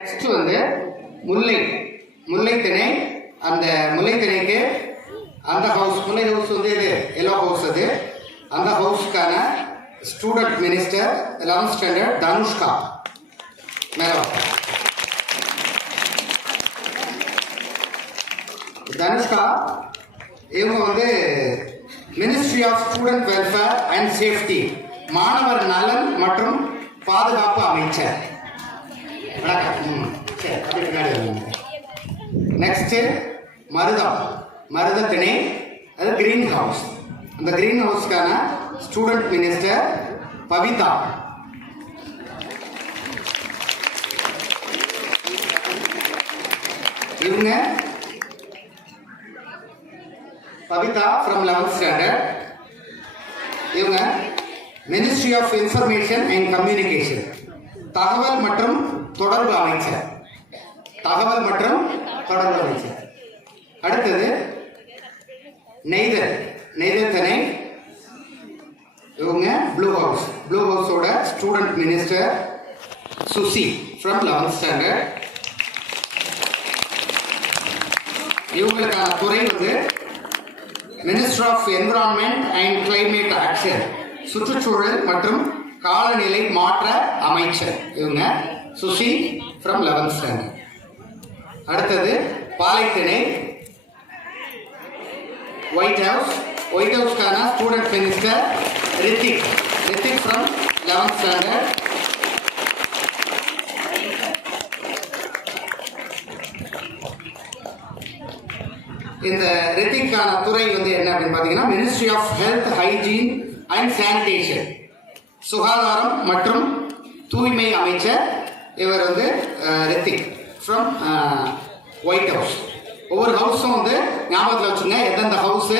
Next வந்து முல்லை திணை. அந்த முல்லை திணைக்கு அந்த ஹவுஸ், முல்லை ஹவுஸ் வந்து இது எல்லோ ஹவுஸ். அது அந்த ஹவுஸ்க்கான student minister 11th standard Dhanushka மேலே. தனுஷ்கா இவங்க வந்து ministry of student welfare and safety, மாணவர் நலன் மற்றும் பாதுகாப்பு அமைச்சர். நெக்ஸ்ட் மருத திணை, அது கிரீன் ஹவுஸ். அந்த கிரீன் ஹவுஸ்க்கான ஸ்டூடெண்ட் மினிஸ்டர் பவிதா. இவங்க பவிதா ஃப்ரம் 11th ஸ்டாண்டர்ட். இவங்க ministry of information and communication, தகவல் மற்றும் தொடர்பு அமைச்சர். அடுத்தது நெய்தல் திணை. இவங்க ப்ளூ ஹவுஸோட student minister Suchi from 11th standard. இவங்களுக்கான துறை வந்து minister of environment and climate action, சுற்றுச்சூழல் மற்றும் காலநிலை மாற்ற அமைச்சர். இவங்க சுசி ஃப்ரம் 11th ஸ்டாண்டர்ட். அடுத்தது பாலைத்திணை, ஒயிட் ஹவுஸ்க்கான student minister Rithik from 11th standard. இந்த ரித்திக்கான துறை வந்து என்ன அப்படின்னு பார்த்தீங்கன்னா ministry of health, hygiene and sanitation, சுகாதாரம் மற்றும் தூய்மை அமைச்சர். இவர் வந்து ரித்திக் ஃப்ரம் ஒயிட் ஹவுஸ். ஒவ்வொரு ஹவுஸும் வந்து ஞாபகத்தில் வச்சுங்க, எந்தெந்த ஹவுஸு